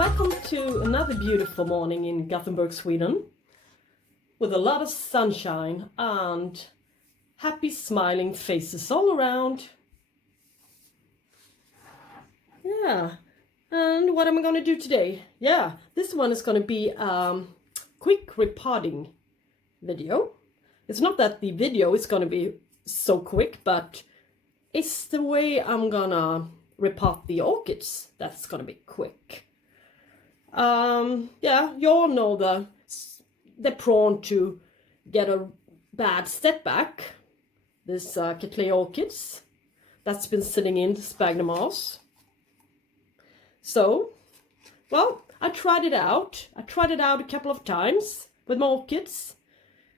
welcome to another beautiful morning in Gothenburg, Sweden, with a lot of sunshine and happy smiling faces all around. Yeah, and what am I going to do today? Yeah, this one is going to be a quick repotting video. It's not that the video is going to be so quick, but it's the way I'm gonna repot the orchids that's gonna be quick. Yeah, you all know they're prone to get a bad setback. This Cattleya orchids that's been sitting in the sphagnum moss. So, well, I tried it out. I tried it out a couple of times with my orchids.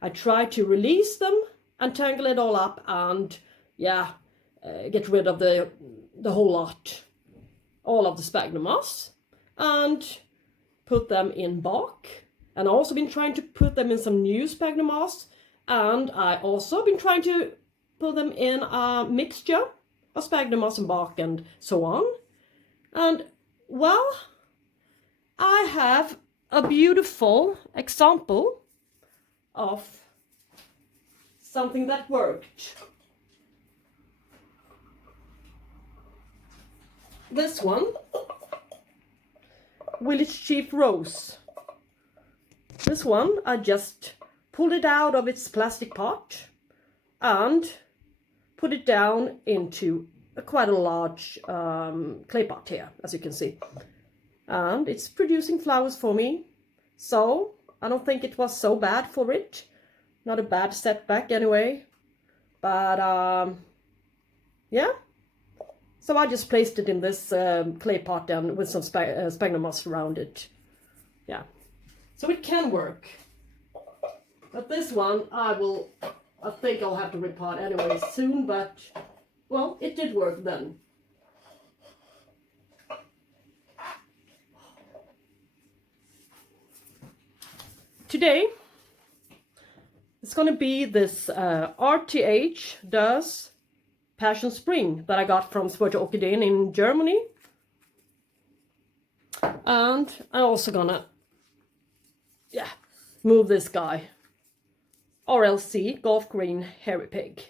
I tried to release them, untangle it all up, and yeah, get rid of the whole lot, all of the sphagnum moss, and put them in bark. And I've also been trying to put them in some new sphagnum moss, and I also been trying to put them in a mixture of sphagnum moss and bark and so on. And well, I have a beautiful example of something that worked. This one, Village Chief Rose. This one, I just pulled it out of its plastic pot and put it down into quite a large clay pot here, as you can see. And it's producing flowers for me. So I don't think it was so bad for it. Not a bad setback anyway. But yeah. So I just placed it in this clay pot and with some sphagnum moss around it. Yeah, so it can work. But this one I think I'll have to repot anyway soon, but well, it did work then. Today it's gonna be this Rth Duhs Passion Spring that I got from Sweden Åkessons in Germany. And I'm also gonna, yeah, move this guy, Rlc Golf Green Hairy Pig,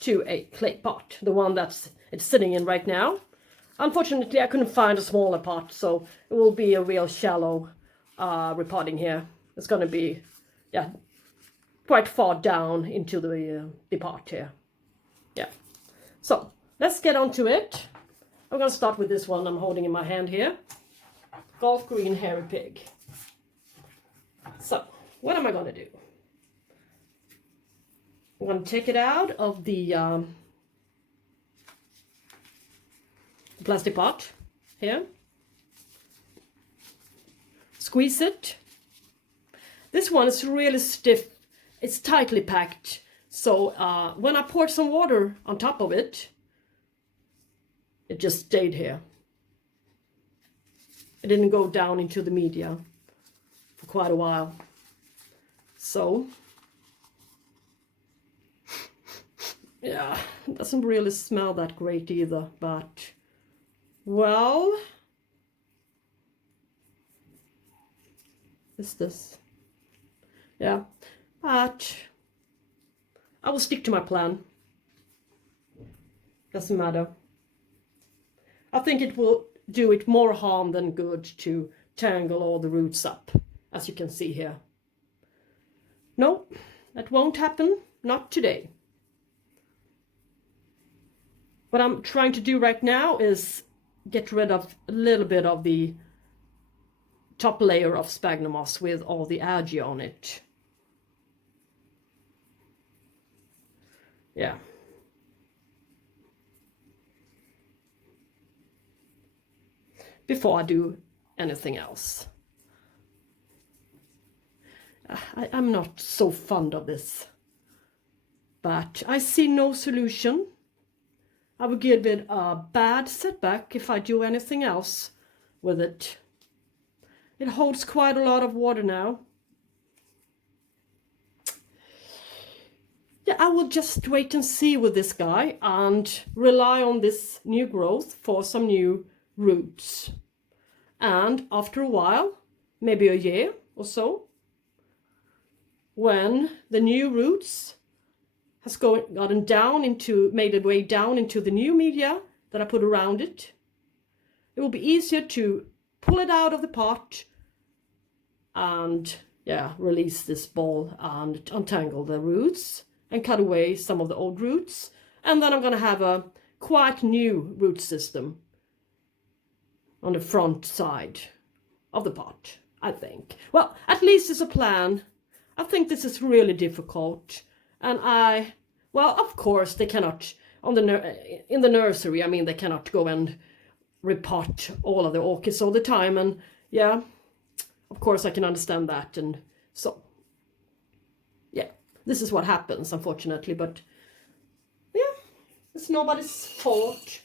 to a clay pot, the one it's sitting in right now. Unfortunately, I couldn't find a smaller pot, so it will be a real shallow repotting here. It's gonna be, yeah, quite far down into the pot here. Yeah. So let's get on to it. I'm going to start with this one I'm holding in my hand here. Golf Green Hairy Pig. So what am I going to do? I'm going to take it out of the plastic pot here. Squeeze it. This one is really stiff. It's tightly packed. So when I poured some water on top of it, it just stayed here. It didn't go down into the media for quite a while. So, yeah, it doesn't really smell that great either, but, well, what's this? Yeah, but I will stick to my plan. Doesn't matter. I think it will do it more harm than good to tangle all the roots up, as you can see here. No, that won't happen. Not today. What I'm trying to do right now is get rid of a little bit of the top layer of sphagnum moss with all the algae on it. Yeah. Before I do anything else. I'm not so fond of this. But I see no solution. I will give it a bad setback if I do anything else with it. It holds quite a lot of water now. Yeah, I will just wait and see with this guy and rely on this new growth for some new roots. And after a while, maybe a year or so, when the new roots has gotten down into, made their way down into the new media that I put around it, it will be easier to pull it out of the pot and release this ball and untangle the roots and cut away some of the old roots. And then I'm going to have a quite new root system on the front side of the pot, I think. Well, at least it's a plan. I think this is really difficult. And well, of course, they cannot, in the nursery, I mean, they cannot go and repot all of the orchids all the time. And yeah, of course, I can understand that. And so, yeah, this is what happens, unfortunately. But yeah, it's nobody's fault.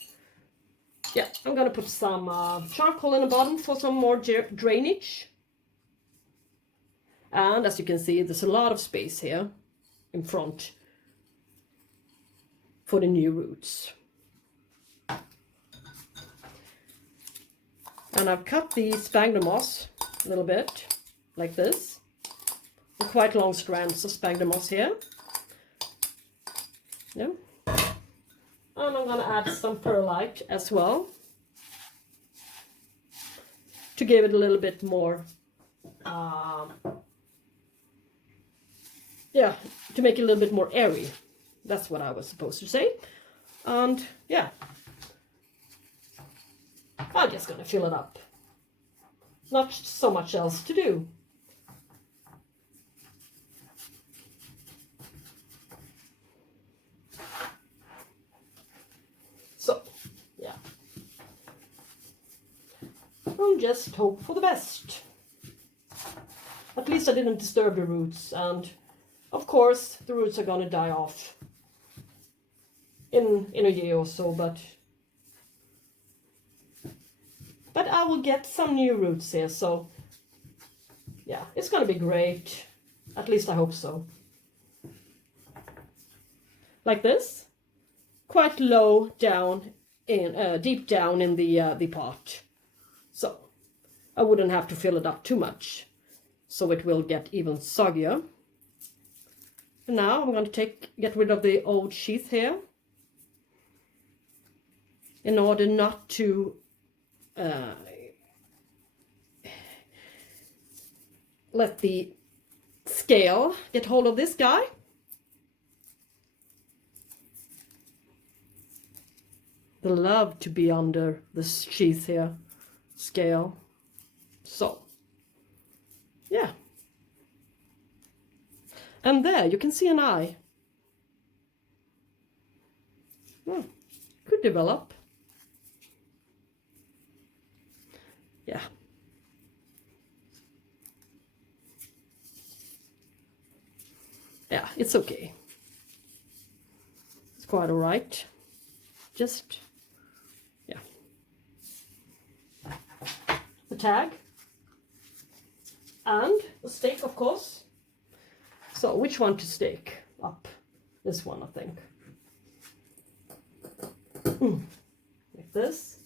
Yeah, I'm going to put some charcoal in the bottom for some more drainage. And as you can see, there's a lot of space here in front for the new roots. And I've cut the sphagnum moss a little bit, like this. Quite long strands of sphagnum moss here. Yeah. And I'm going to add some perlite as well, to give it a little bit more, to make it a little bit more airy. That's what I was supposed to say. And yeah, I'm just going to fill it up. Not so much else to do. So, yeah. I'll just hope for the best. At least I didn't disturb the roots, and of course the roots are gonna die off in a year or so, but I will get some new roots here, so yeah, it's gonna be great. At least I hope so. Like this. Quite low down in deep down in the pot, so I wouldn't have to fill it up too much, so it will get even soggier. And now I'm going to get rid of the old sheath here, in order not to let the scale get hold of this guy. They love to be under the sheath here, scale. So, yeah. And there, you can see an eye. Could develop. Yeah. Yeah, it's okay. It's quite all right. Just, yeah. The tag. And the stake, of course. So, which one to stake up? This one, I think. Like this.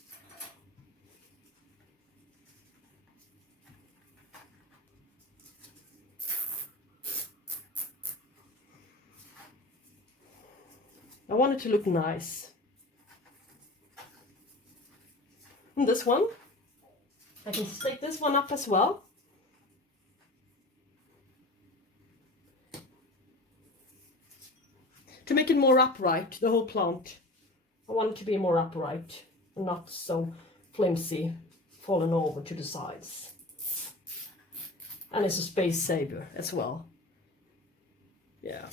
I want it to look nice. And this one, I can stake this one up as well. To make it more upright, the whole plant. I want it to be more upright and not so flimsy, falling over to the sides. And it's a space saver as well. Yeah.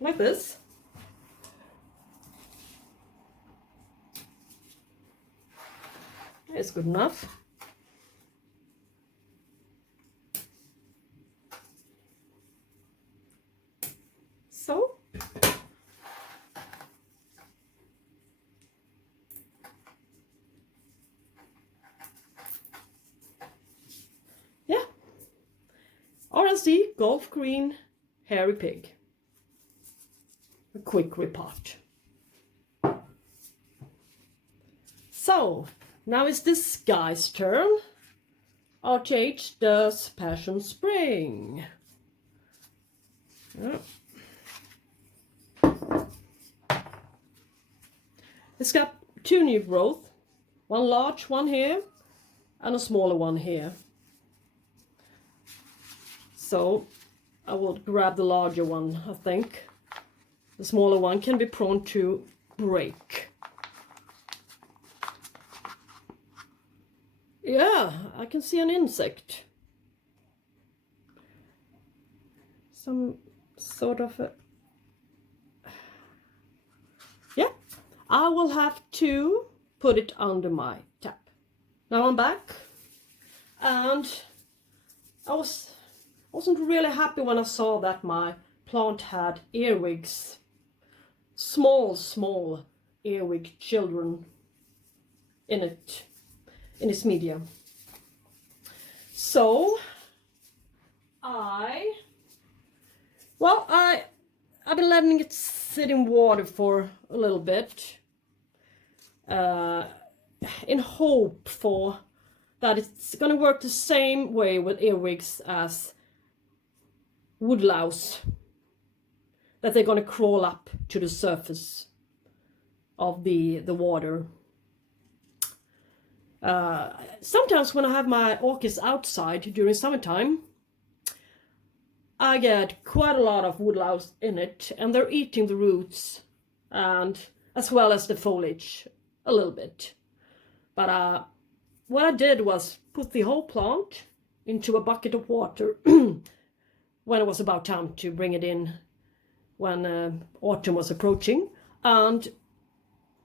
Like this. It's good enough. So, yeah. Or can see golf green hairy pig. A quick repot. So now it's this guy's turn. Rth Duhs Passion Spring. Yeah. It's got two new growth, one large one here and a smaller one here. So I will grab the larger one, I think. The smaller one can be prone to break. Yeah, I can see an insect. Some sort of a... Yeah, I will have to put it under my tap. Now I'm back, and I wasn't really happy when I saw that my plant had earwigs. Small earwig children in its media. So I've been letting it sit in water for a little bit, in hope for that it's gonna work the same way with earwigs as Woodlouse, that they're gonna crawl up to the surface of the water. Sometimes when I have my orchids outside during summertime, I get quite a lot of woodlouse in it, and they're eating the roots and as well as the foliage a little bit. But what I did was put the whole plant into a bucket of water when it was about time to bring it in, when autumn was approaching, and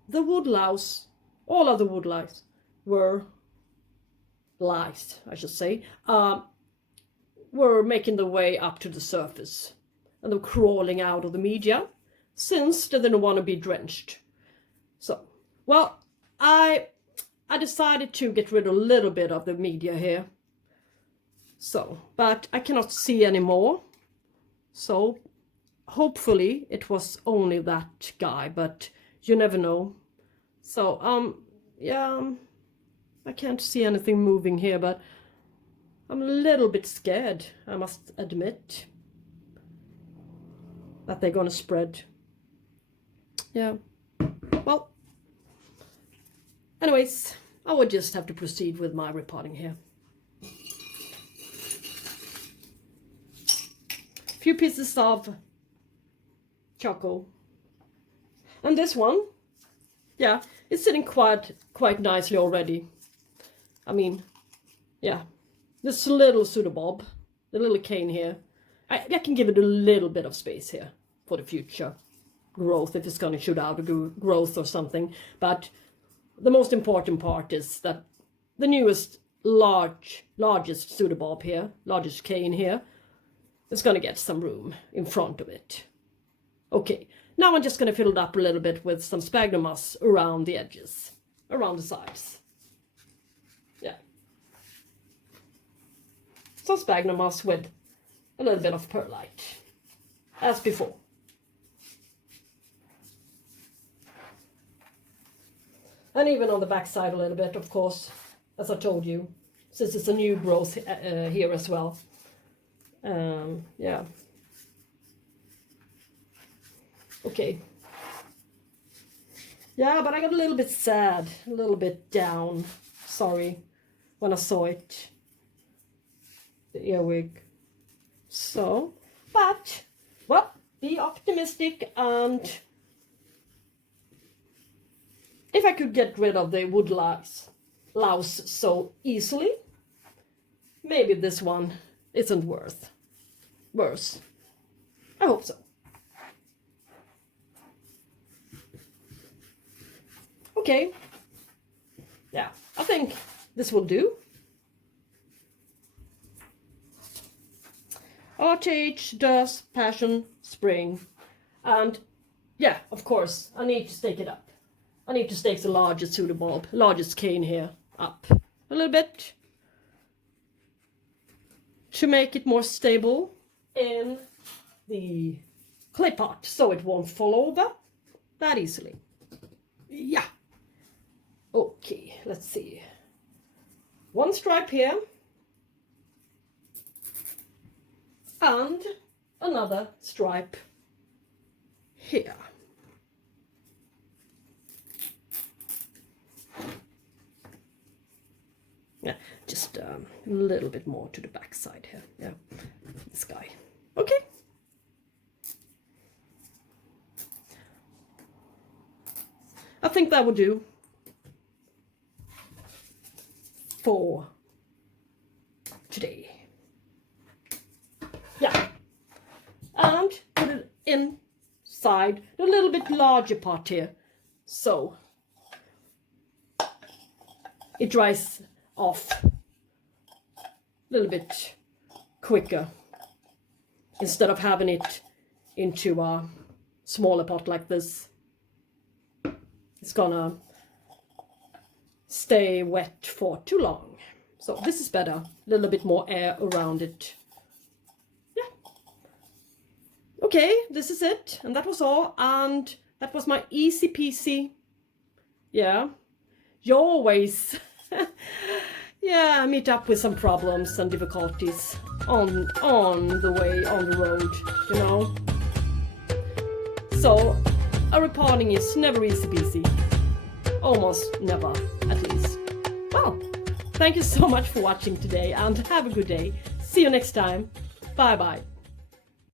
the woodlouse, all of the woodlouse were lice, I should say, were making their way up to the surface, and they're crawling out of the media since they didn't want to be drenched. So, well, I decided to get rid of a little bit of the media here. So, but I cannot see anymore. So, hopefully it was only that guy, but you never know. So, yeah, I can't see anything moving here, but I'm a little bit scared, I must admit, that they're gonna spread. Yeah, well, anyways, I would just have to proceed with my repotting here. A few pieces of charcoal. And this one, yeah, it's sitting quite nicely already. I mean, yeah, this little pseudobob, the little cane here, I can give it a little bit of space here for the future growth, if it's going to shoot out a growth or something. But the most important part is that the newest largest pseudobob here, largest cane here, is going to get some room in front of it. Okay, now I'm just going to fill it up a little bit with some sphagnum moss around the edges, around the sides. Yeah. Some sphagnum moss with a little bit of perlite, as before. And even on the back side a little bit, of course, as I told you, since it's a new growth here as well. Yeah. Okay. Yeah, but I got a little bit sad, a little bit down, sorry, when I saw it, the earwig. So, but, well, be optimistic, and if I could get rid of the woodlouse so easily, maybe this one isn't worse. I hope so. Okay, yeah, I think this will do. Rth Duhs Passion Spring. And yeah, of course, I need to stake it up. I need to stake the largest pseudobulb, largest cane here up a little bit. to make it more stable in the clay pot so it won't fall over that easily. Yeah. Okay, let's see. One stripe here and another stripe here. Yeah, just a little bit more to the back side here. Yeah, this guy. Okay. I think that would do for today. Yeah. And put it inside a little bit larger pot here, so it dries off a little bit quicker instead of having it into a smaller pot like this. It's gonna stay wet for too long. So this is better, a little bit more air around it. Yeah. Okay, this is it, and that was all, and that was my easy peasy. Yeah, you always yeah, meet up with some problems and difficulties on the way, on the road, you know. So a repotting is never easy peasy. Almost never, at least. Well, thank you so much for watching today, and have a good day. See you next time. Bye bye.